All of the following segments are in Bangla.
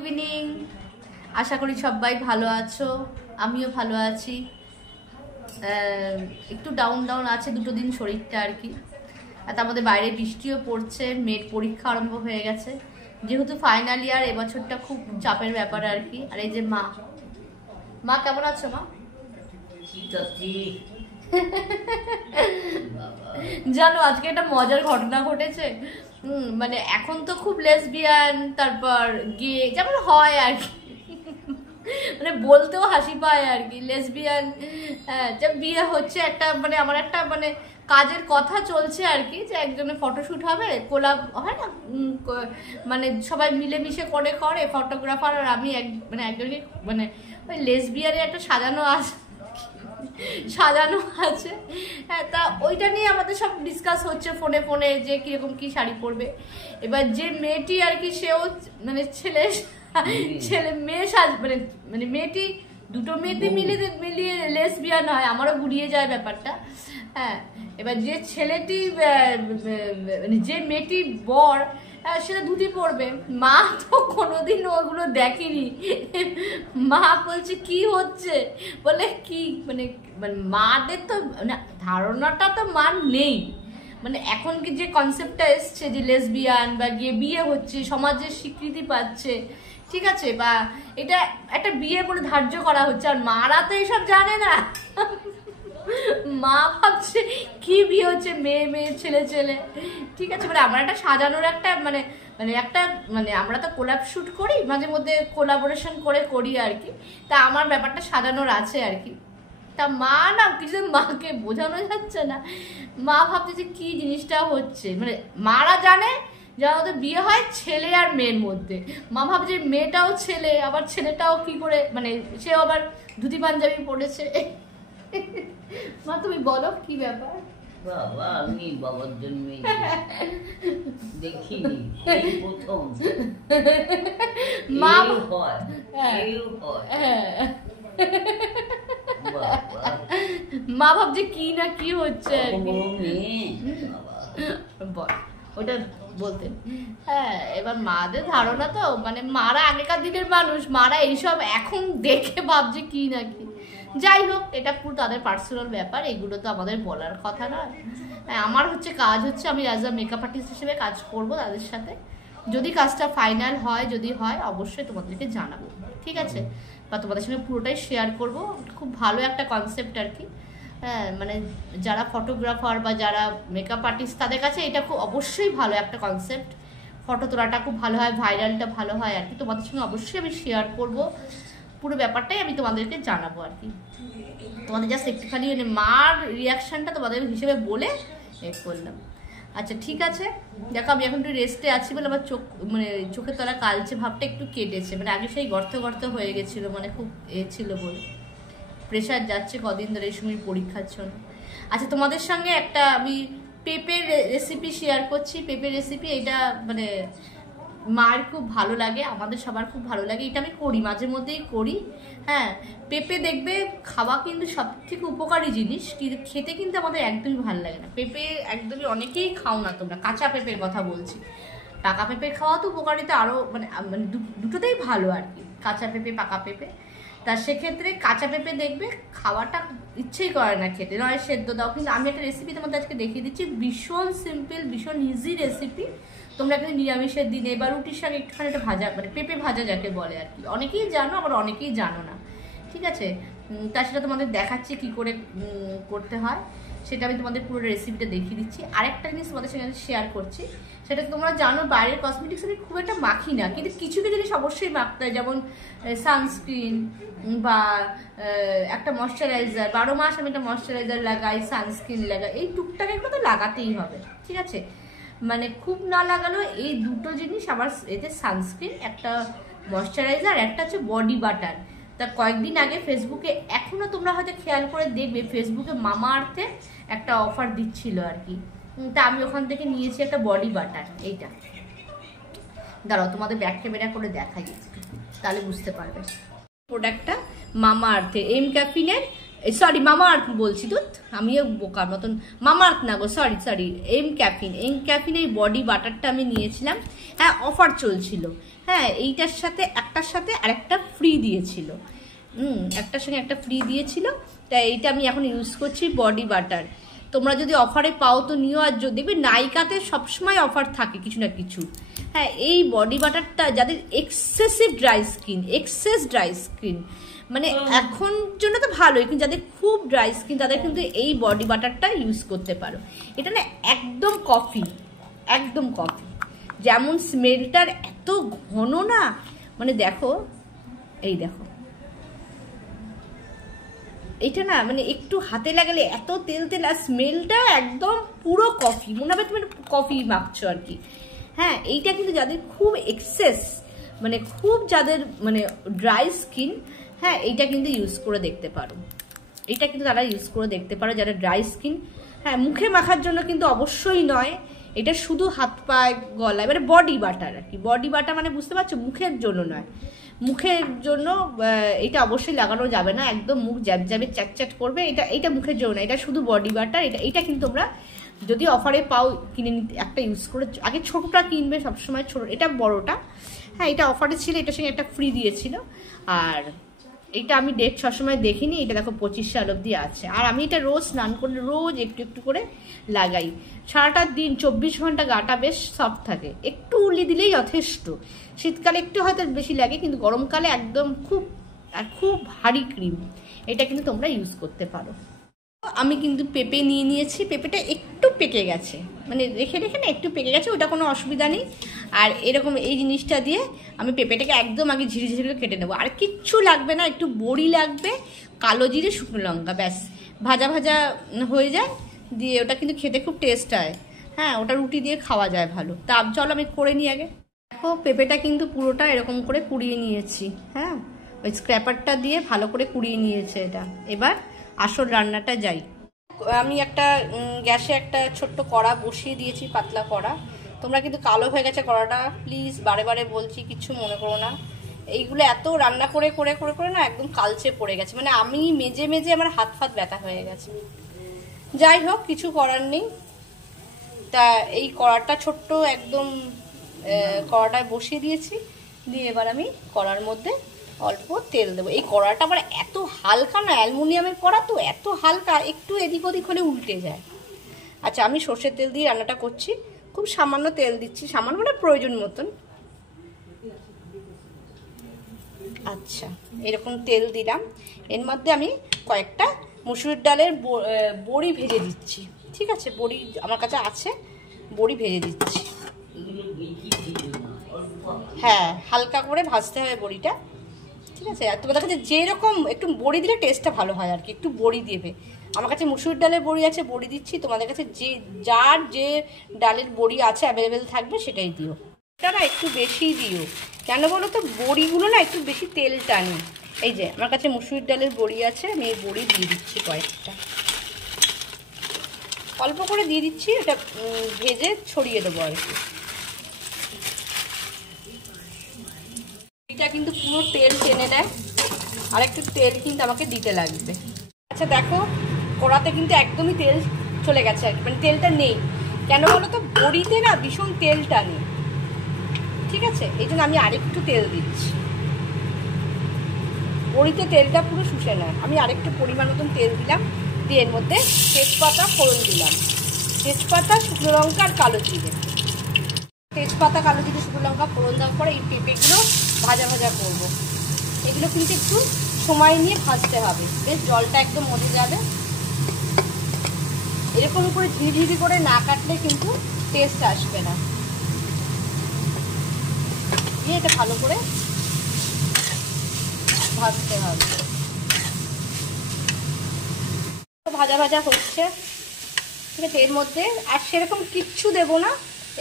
ইভিনিং। আশা করি সবাই ভালো আছো, আমিও ভালো আছি। একটু ডাউন আছে দুটো দিন শরীরটা আর কি। আর তার মধ্যে বাইরে বৃষ্টিও পড়ছে, মেয়ের পরীক্ষা আরম্ভ হয়ে গেছে, যেহেতু ফাইনাল ইয়ার এবছরটা খুব চাপের ব্যাপার আর কি। আর এই যে মা কেমন আছো মা? জানো আজকে একটা মজার ঘটনা ঘটেছে। মানে এখন তো খুব লেসবিয়ান, তারপর গে যেমন হয় আর কি, মানে বলতেও হাসি পায় আর কি। লেসবিয়ান যে বিয়ে হচ্ছে, একটা মানে আমার একটা মানে কাজের কথা চলছে আর কি, যে একজনের ফটোশ্যুট হবে, কোলাব হয় না, মানে সবাই মিলেমিশে করে ফটোগ্রাফার আর আমি একজনকে মানে ওই লেসবিয়ানের একটা সাজানো আছে। হ্যাঁ, তা ওইটা নিয়ে আমাদের সব ডিসকাস হচ্ছে ফোনে যে কিরকম কি শাড়ি পরবে। এবার যে মেয়েটি আর কি, সেও মানে ছেলে মেয়ে মানে মেয়েটি দুটো মেয়েতে মিলিয়ে লেসবিয়ান হয়, আমারও ঘুরিয়ে যায় ব্যাপারটা। হ্যাঁ, এবার যে ছেলেটি মানে যে মেয়েটি বর, সেটা ধুতি পরবে। মা তো কোনোদিন ওগুলো দেখেনি। মা বলছে কি হচ্ছে, বলে কি মানে মাদের তো ধারণাটা তো মান নেই। মানে এখন কি যে কনসেপ্টটা এসছে যে লেসবিয়ান বা গিয়ে বিয়ে হচ্ছে, সমাজের স্বীকৃতি পাচ্ছে, ঠিক আছে, বা এটা একটা বিয়ে বলে ধার্য করা হচ্ছে, আর মারা তো এসব জানে না। মা ভাবছে কি বিয়ে হচ্ছে, মেয়ে ছেলে, ঠিক আছে। মানে আমরা একটা সাজানোর একটা মানে আমরা তো কোলাব শুট করি, মাঝে মধ্যে কোলাবোরেশন করি আর কি। তা আমার ব্যাপারটা সাজানোর আছে আর কি। তা মা না কিছু মাকে বোঝানো যাচ্ছে না। মা ভাবছে যে কি জিনিসটা হচ্ছে, মানে মারা জানে যারা ওদের বিয়ে হয় ছেলে আর মেয়ের মধ্যে। মা ভাবছে মেয়েটাও ছেলে, আবার ছেলেটাও কি করে, মানে সেও আবার ধুতি পাঞ্জাবি পড়েছে। মা তুমি বলো কি ব্যাপার? বাবা আমি বাবার জন্য দেখিনি, প্রথম মা হয় মা ভাবছে কি না কি হচ্ছে ওটা বলতে। হ্যাঁ, এবার মাদের ধারণা তো মানে মারা আগেকার দিনের মানুষ, মারা এইসব এখন দেখে ভাবছে কি না কি। যাই হোক, এটা পুরো তাদের পার্সোনাল ব্যাপার, এগুলো তো আমাদের বলার কথা নয়। আমার কাজ হচ্ছে আমি অ্যাজ আ মেকআপ আর্টিস্ট হিসেবে কাজ করব তাদের সাথে। যদি কাজটা ফাইনাল হয়, যদি হয় অবশ্যই তোমাদেরকে জানাবো, ঠিক আছে, বা তোমাদের সঙ্গে পুরোটাই শেয়ার করব। খুব ভালো একটা কনসেপ্ট আর কি। হ্যাঁ, মানে যারা ফটোগ্রাফার বা যারা মেকআপ আর্টিস্ট তাদের কাছে এটা খুব অবশ্যই ভালো একটা কনসেপ্ট। ফটো তোলাটা খুব ভালো হয়, ভাইরালটা ভালো হয় আর কি। তোমাদের সঙ্গে অবশ্যই আমি শেয়ার করব, পুরো ব্যাপারটাই আমি তোমাদেরকে জানাবো আর কি। তোমাদের জাস্ট একটুখানি মানে মার রিয়াকশানটা তোমাদের হিসেবে বলে করলাম। আচ্ছা ঠিক আছে, দেখো আমি এখন একটু রেস্টে আছি বলে আমার চোখের তলা কালচে ভাবটা একটু কেটেছে। মানে আগে সেই গর্ত হয়ে গেছিলো, মানে খুব ছিল বলে প্রেশার যাচ্ছে কদিন ধরে এই সময় পরীক্ষার জন্য। আচ্ছা, তোমাদের সঙ্গে একটা আমি পেঁপের রেসিপি শেয়ার করছি। পেঁপের রেসিপি এটা মানে মার খুব ভালো লাগে, আমাদের সবার খুব ভালো লাগে। এটা আমি করি, মাঝে মধ্যেই করি। হ্যাঁ, পেঁপে দেখবে খাওয়া কিন্তু সব থেকে উপকারী জিনিস, কিন্তু খেতে কিন্তু আমাদের একদমই ভালো লাগে না। পেঁপে একদমই অনেকেই খাও না তোমরা, কাঁচা পেঁপের কথা বলছি। পাকা পেঁপে খাওয়া তো উপকারিতা আরও মানে দুটোতেই ভালো আর কি, কাঁচা পেঁপে পাকা পেঁপে। তা সেক্ষেত্রে কাঁচা পেঁপে দেখবে খাওয়াটা ইচ্ছেই করে না খেতে, নয় সেদ্ধ দাও। কিন্তু আমি একটা রেসিপি তোমাদের আজকে দেখিয়ে দিচ্ছি, ভীষণ সিম্পল, ভীষণ ইজি রেসিপি। তোমরা কিন্তু নিরামিষের দিনে বা রুটির সঙ্গে একটুখানি একটা ভাজা, মানে পেঁপে ভাজা যাকে বলে আর কি, অনেকেই জানো আবার অনেকেই জানো না, ঠিক আছে। তা সেটা তোমাদের দেখাচ্ছি কি করে করতে হয়, সেটা আমি তোমাদের পুরো রেসিপিটা দেখিয়ে দিচ্ছি। আরেকটা জিনিস তোমাদের সঙ্গে শেয়ার করছি, সেটা তোমরা জানো বাইরের কসমেটিক্স আমি খুব একটা মাখি না, কিন্তু কিছু জিনিস অবশ্যই মাখতে হয়, যেমন সানস্ক্রিন বা একটা ময়শ্চারাইজার। 12 মাস আমি একটা ময়শ্চারাইজার লাগাই, সানস্ক্রিন লাগাই, এই টুকটাক এগুলো তো লাগাতেই হবে, ঠিক আছে। মানে খুব না লাগালেও এই দুটো জিনিস আমার, এতে সানস্ক্রিন, একটা ময়শ্চারাইজার, একটা হচ্ছে বডি বাটার। তা কয়েকদিন আগে ফেসবুকে, এখনও তোমরা হয়তো খেয়াল করে দেখবে ফেসবুকে মামা আর্থে একটা অফার দিচ্ছিল আর কি। তা আমি ওখান থেকে নিয়েছি একটা বডি বাটার। এইটা দাঁড়াও তোমাদের ব্যাক ক্যামেরা করে দেখাই, তাহলে বুঝতে পারবে। প্রোডাক্টটা মামা আর্থের এম ক্যাফিনের সরি মামা আর্থ বলছি তো, আমিও বোকার মতন, মামা আর্থ না গো, সরি এম ক্যাফিন এই বডি বাটারটা আমি নিয়েছিলাম। হ্যাঁ, অফার চলছিল। হ্যাঁ, এইটার সাথে একটার সাথে আরেকটা ফ্রি দিয়েছিল। একটার সঙ্গে একটা ফ্রি দিয়েছিল। তাই এইটা আমি এখন ইউজ করছি, বডি বাটার। তোমরা যদি অফারে পাও তো নিও, আর যদি দেখবে নাইকাতে সবসময় অফার থাকে কিছু না কিছু। হ্যাঁ, এই বডি বাটারটা যাদের এক্সেস ড্রাই স্কিন, মানে এখন জন্য তো ভালোই, কিন্তু যাদের খুব ড্রাই স্কিন তাদের কিন্তু এই বডি বাটারটা ইউজ করতে পারো। এটা না একদম কফি, যেমন স্মেলটার এত ঘন না, মানে দেখো, এই দেখো এটা না, মানে একটু হাতে লাগালে এত তেল আর স্মেলটা একদম পুরো কফি, মনে হবে তুমি কফি মাখছো আর কি। হ্যাঁ, এইটা কিন্তু যাদের খুব এক্সেস, মানে খুব যাদের মানে ড্রাই স্কিন, হ্যাঁ এইটা কিন্তু ইউজ করে দেখতে পারো। এটা কিন্তু তারা ইউজ করে দেখতে পারো যারা ড্রাই স্কিন। হ্যাঁ, মুখে মাখার জন্য কিন্তু অবশ্যই নয়, এটা শুধু হাত পায়ে গলায়, মানে বডি বাটার আর কি। বডি বাটার মানে বুঝতে পারছো, মুখের জন্য নয়। মুখের জন্য এটা অবশ্যই লাগানো যাবে না, একদম মুখ জ্যাবজ্যাবে চ্যাটচ্যাট করবে, এটা মুখের জন্য না, এটা শুধু বডি বাটার। এটা কিন্তু তোমরা যদি অফারে পাও কিনে নিতে, একটা ইউজ করে, আগে ছোটটা কিনবে সবসময়, ছোট, এটা বড়টা। হ্যাঁ, এটা অফারে ছিল, এটার সঙ্গে একটা ফ্রি দিয়েছিল। আর এটা আমি ডেট সবসময় দেখিনি, এটা দেখো 25 সাল অবধি আছে। আর আমি এটা রোজ স্নান করে রোজ একটু করে লাগাই। সারাটা দিন 24 ঘন্টা গাটা বেশ সফট থাকে, একটু উলি দিলেই যথেষ্ট। শীতকালে একটু হয়তো বেশি লাগে, কিন্তু গরমকালে একদম খুব ভারী ক্রিম। এটা কিন্তু তোমরা ইউজ করতে পারো। আমি কিন্তু পেঁপে নিয়ে নিয়েছি, পেঁপেটা একটু পেকে গেছে, মানে রেখে না একটু পেকে গেছে, ওটা কোনো অসুবিধা নেই। আর এরকম এই জিনিসটা দিয়ে আমি পেঁপেটাকে একদম আগে ঝিরি করে কেটে নেবো। আর কিচ্ছু লাগবে না, একটু বড়ি লাগবে, কালো জিরে, শুকনো লঙ্কা, ব্যাস ভাজা হয়ে যায়। দিয়ে ওটা কিন্তু খেতে খুব টেস্ট হয়। হ্যাঁ, ওটা রুটি দিয়ে খাওয়া যায় ভালো। তা চলো আমি করে নিই আগে। দেখো, পেঁপেটা কিন্তু পুরোটা এরকম করে কুড়িয়ে নিয়েছি। হ্যাঁ, ওই স্ক্র্যাপারটা দিয়ে ভালো করে কুড়িয়ে নিয়েছে এটা। এবার আসল রান্নাটা যাই। আমি একটা গ্যাসে একটা ছোট্ট কড়া বসিয়ে দিয়েছি, পাতলা কড়া। তোমরা কিন্তু কালো হয়ে গেছে কড়াটা, প্লিজ বারে বলছি, কিছু মনে করো না। এইগুলো এত রান্না করে না একদম কালচে পড়ে গেছে, মানে আমি মেজে আমার হাত ফাত ব্যথা হয়ে গেছে। যাই হোক, কিছু করার নেই। তা এই কড়াটা ছোট্ট একদম কড়াটায় বসিয়ে দিয়েছি। দিয়ে এবার আমি কড়ার মধ্যে অল্প তেল দেবো। এই কড়াটা আবার এত হালকা না, অ্যালুমিনিয়ামের কড়া তো, এত হালকা, একটু এদিক ওদিক হলে উল্টে যায়। আচ্ছা, আমি সর্ষের তেল দিয়ে রান্নাটা করছি, খুব সামান্য তেল দিচ্ছি, সামান্য মানে প্রয়োজন মতন। আচ্ছা, এরকম তেল দিলাম। এর মধ্যে আমি কয়েকটা মুসুরির ডালের বড়ি ভেজে দিচ্ছি। ঠিক আছে, বড়ি আমার কাছে আছে, বড়ি ভেজে দিচ্ছি। হ্যাঁ, হালকা করে ভাজতে হবে বড়িটা। ঠিক আছে, আর তোমাদের কাছে যেরকম একটু বড়ি দিলে টেস্টটা ভালো হয় আর কি, একটু বড়ি দেবে। আমার কাছে মুসুর ডালের বড়ি আছে, বড়ি দিচ্ছি। তোমাদের কাছে যার যে ডালের বড়ি আছে অ্যাভেলেবেল থাকবে সেটাই দিও। এটা না একটু বেশি দিও, কেন বলো তো, বড়িগুলো না একটু বেশি তেল টানে। এই যে আমার কাছে মুসুর ডালের বড়ি আছে, আমি এই বড়ি দিয়ে দিচ্ছি কয়েকটা, অল্প করে দিয়ে দিচ্ছি। এটা ভেজে ছড়িয়ে দেবো আর কি। এটা কিন্তু পুরো তেল টেনে নেয়, আর একটু তেল কিন্তু আমাকে দিতে লাগবে। আচ্ছা দেখো, কড়াতে কিন্তু একদমই তেল চলে গেছে আর কি, মানে তেলটা নেই। কেন বলো তো, বড়িতে না ভীষণ তেলটা নেই। ঠিক আছে, এই জন্য আমি আরেকটু তেল দিচ্ছি। বড়িতে তেলটা পুরো শুষে নেয়। আমি আরেকটু পরিমাণ মতন তেল দিলাম, দিয়ে এর মধ্যে তেজপাতা ফোড়ন দিলাম। তেজপাতা, শুকনো লঙ্কা আর কালো জিরে। তেজপাতা, কালো জিরে, শুকনো লঙ্কা ফোড়ন দেওয়ার পরে এই পেঁপেগুলো ভাজা করবো। এগুলো কিন্তু একটু সময় নিয়ে ভাজতে হবে, বেশ জলটা একদম মরে যাবে। এরকম করে ঝিরি করে না কাটলে কিন্তু টেস্ট আসবে না। দিয়ে এটা ভালো করে ভাজতে হবে। ভাজা হচ্ছে। ঠিক আছে, এর মধ্যে আর সেরকম কিচ্ছু দেবো না,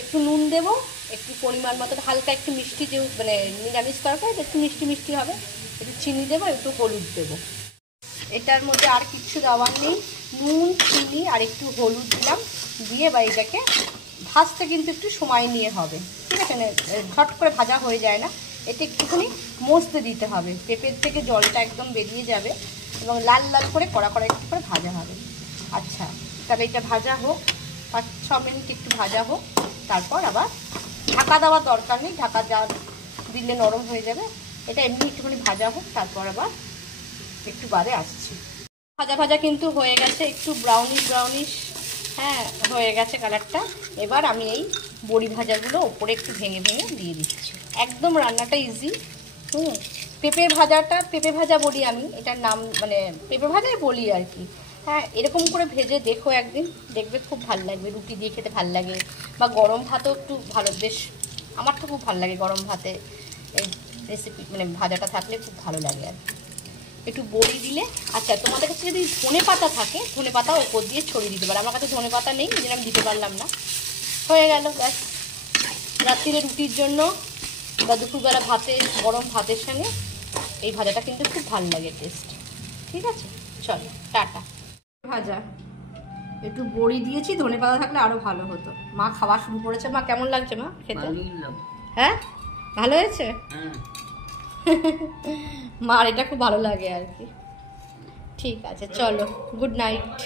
একটু নুন দেবো, একটু পরিমাণ মতো হালকা একটু মিষ্টি, যে মানে নিরামিষ তরকারি একটু মিষ্টি হবে, একটু চিনি দেবো, একটু হলুদ দেবো। এটার মধ্যে আর কিচ্ছু দেওয়ার নেই, নুন, চিনি আর একটু হলুদ দিলাম। দিয়ে বা এটাকে ভাজতে কিন্তু একটু সময় নিয়ে হবে। ঠিক আছে, ঝট করে ভাজা হয়ে যায় না, এতে একটুখানি মজতে দিতে হবে। পেঁপের থেকে জলটা একদম বেরিয়ে যাবে, এবং লাল লাল করে কড়া কড়া একটু করে ভাজা হবে। আচ্ছা, তবে এটা ভাজা হোক, 5-6 মিনিট একটু ভাজা হোক, তারপর আবার ঢাকা দেওয়ার দরকার নেই, ঢাকা দিলে নরম হয়ে যাবে। এটা এমনি একটুখানি ভাজা হোক, তারপর আবার একটু বাদে আসছি। ভাজা ভাজা কিন্তু হয়ে গেছে, একটু ব্রাউনিশ হ্যাঁ হয়ে গেছে কালারটা। এবার আমি এই বড়ি ভাজাগুলো ওপরে একটু ভেঙে ভেঙে দিয়ে দিচ্ছি। একদম রান্নাটা ইজি। পেঁপে ভাজা বলি আমি, এটার নাম মানে পেঁপে ভাজাই বলি আর কি। হ্যাঁ, এরকম করে ভেজে দেখো একদিন, দেখবে খুব ভালো লাগবে। রুটি দিয়ে খেতে ভালো লাগে, বা গরম ভাতেও একটু ভালো, বেশ আমার তো খুব ভালো লাগে গরম ভাতে এই রেসিপি, মানে ভাজাটা থাকলে খুব ভালো লাগে আর কি। একটু বড়ি দিলে, আচ্ছা তোমাদের কাছে যদি ধনে পাতা থাকে, ধনে পাতা ওপর দিয়ে ছড়িয়ে দিতে পারে। আমার কাছে ধনে পাতা নেই, যেটা আমি দিতে পারলাম না। হয়ে গেল ব্যাস। রাত্রিরে রুটির জন্য বা দুপুরবেলা গরম ভাতের সঙ্গে এই ভাজাটা কিন্তু খুব ভালো লাগে টেস্ট। ঠিক আছে, চলো টাটা। ভাজা একটু বড়ি দিয়েছি, ধনে পাতা থাকলে আরো ভালো হতো। মা খাওয়া শুরু করেছে। মা কেমন লাগছে মা খেতে? হ্যাঁ ভালো হয়েছে। মার এটা খুব ভালো লাগে আর কি। ঠিক আছে, চলো, গুড নাইট।